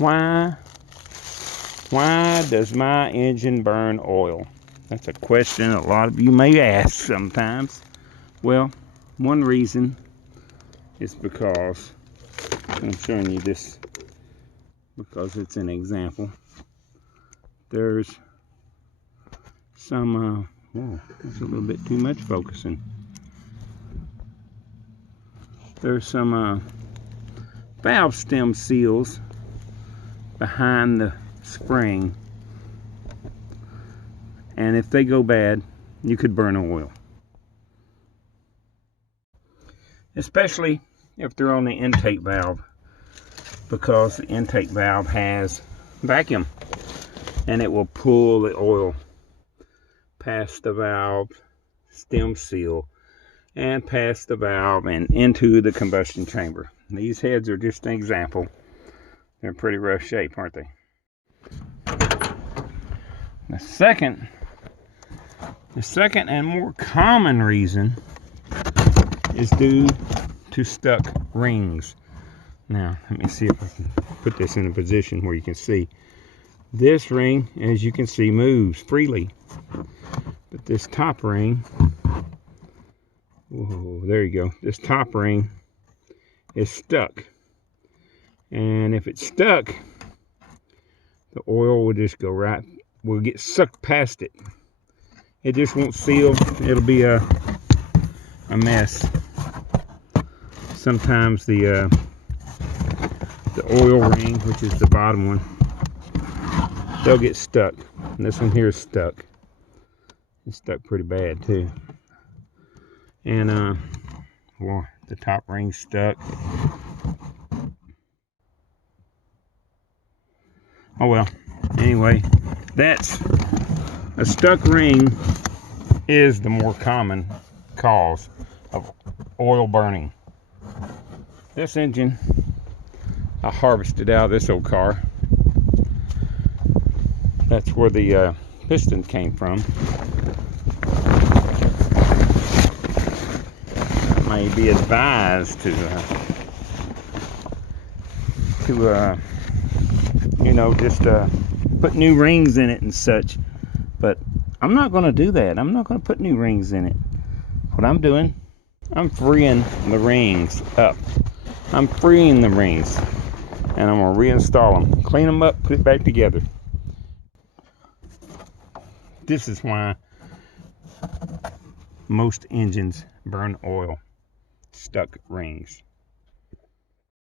Why does my engine burn oil? That's a question a lot of you may ask sometimes. Well, one reason is because, I'm showing you this because it's an example. There's some, whoa, that's a little bit too much focusing. There's some valve stem seals behind the spring, and if they go bad, you could burn oil. Especially if they're on the intake valve, because the intake valve has vacuum and it will pull the oil past the valve stem seal and past the valve and into the combustion chamber. These heads are just an example. They're in pretty rough shape, aren't they? The second and more common reason is due to stuck rings. Now, let me see if I can put this in a position where you can see. This ring, as you can see, moves freely. But this top ring, whoa, there you go. This top ring is stuck. And if it's stuck, the oil will just go right, will get sucked past it. It just won't seal. It'll be a mess. Sometimes the oil ring, which is the bottom one, they'll get stuck. And this one here is stuck. It's stuck pretty bad too. And well, the top ring's stuck. Oh well. Anyway, that's a stuck ring is the more common cause of oil burning. This engine I harvested out of this old car. That's where the piston came from. It may be advised to you know, just put new rings in it and such, but I'm not going to do that. I'm not going to put new rings in it. What I'm doing, I'm freeing the rings up. I'm freeing the rings, and I'm going to reinstall them, clean them up, put it back together. This is why most engines burn oil: stuck rings.